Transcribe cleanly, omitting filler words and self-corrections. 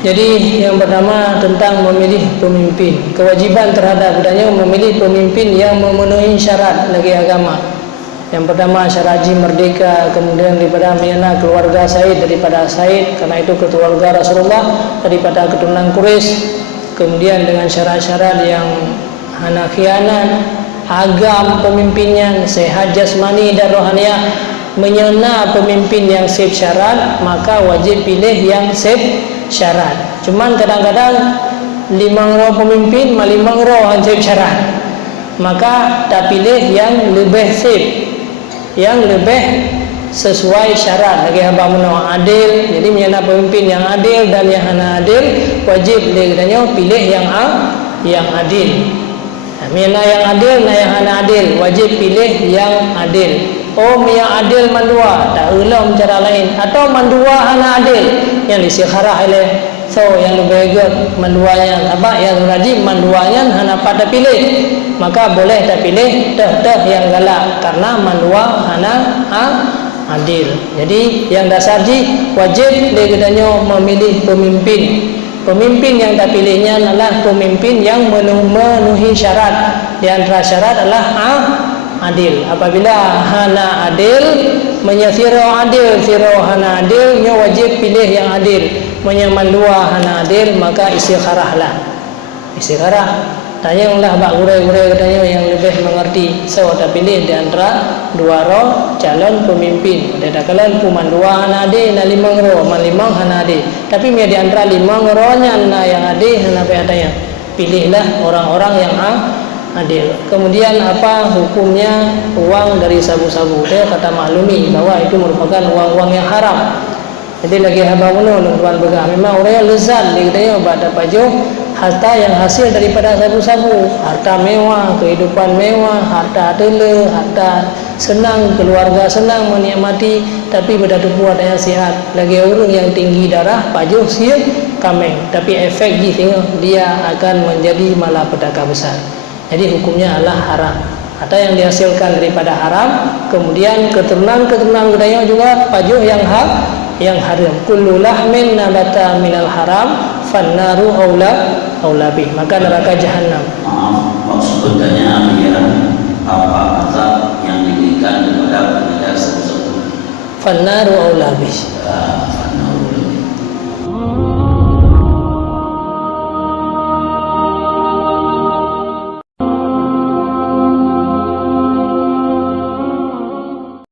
Jadi yang pertama tentang memilih pemimpin. Kewajiban terhadap budaya memilih pemimpin yang memenuhi syarat negeri agama. Yang pertama syarat haji merdeka, kemudian daripada miana keluarga Said daripada Said, karena itu keluarga Rasulullah daripada keturunan Quraisy. Kemudian dengan syarat-syarat yang hana khianat, agam pemimpinnya, sehat jasmani dan rohaniah, menyena pemimpin yang sip syarat, maka wajib pilih yang sip syarat. Cuman kadang-kadang 5 orang pemimpin, 5 orang sip syarat, maka tak pilih yang lebih sip, yang lebih sesuai syarat lagi hamba menolak adil. Jadi menyana pemimpin yang adil dan yang hana adil, wajib dia pilih yang adil. Menyana yang adil dan yang hana adil, wajib pilih yang adil. Oh, yang adil mandua, tak ulang cara lain, atau mandua hana adil yang disikharah oleh so yang lebih good manduanya apa yang rajin manduanya hana pada pilih, maka boleh tak pilih dah yang galak karena mandua hana adil. Jadi yang dasar wajib dia memilih pemimpin. Pemimpin yang tak pilihnya adalah pemimpin yang memenuhi syarat. Di antara syarat adalah adil. Apabila hana adil, menyafiro adil, firo hana adil, nya wajib pilih yang adil. Menyaman dua hana adil, maka istikharahlah. Istikharah. Tanyalah bak gurai-gurai katanya yang lebih mengerti. So tak pilih di antara dua roh calon pemimpin. Ada kalan puman dua hana adil, na 5 roh, man 5 hana adil. Tapi di antara 5 rohnya na yang adil hana katanya. Pilihlah orang-orang yang adil. Kemudian apa hukumnya uang dari sabu-sabu? Dia kata maklumi bahwa itu merupakan uang-uang yang haram. Jadi lagi hamba menurut tuan begah memang orang yang lezat dia katanya pada pajuh harta yang hasil daripada sabu-sabu, harta mewah, kehidupan mewah, harta tele, harta senang, keluarga senang menikmati, tapi pada tubuh ada yang sihat. Lagi orang yang tinggi darah pajuh siap kameng, tapi efek dia akan menjadi malapetaka besar. Jadi hukumnya adalah haram. Harta yang dihasilkan daripada haram, kemudian keturunan budaya juga pajuh yang haram. Kullu lahmin nabata minal haram fannaru aula bih. Maka neraka jahanam. Maksudnya apa azab yang diberikan kepada penegak tersebut? Fannaru aula bih.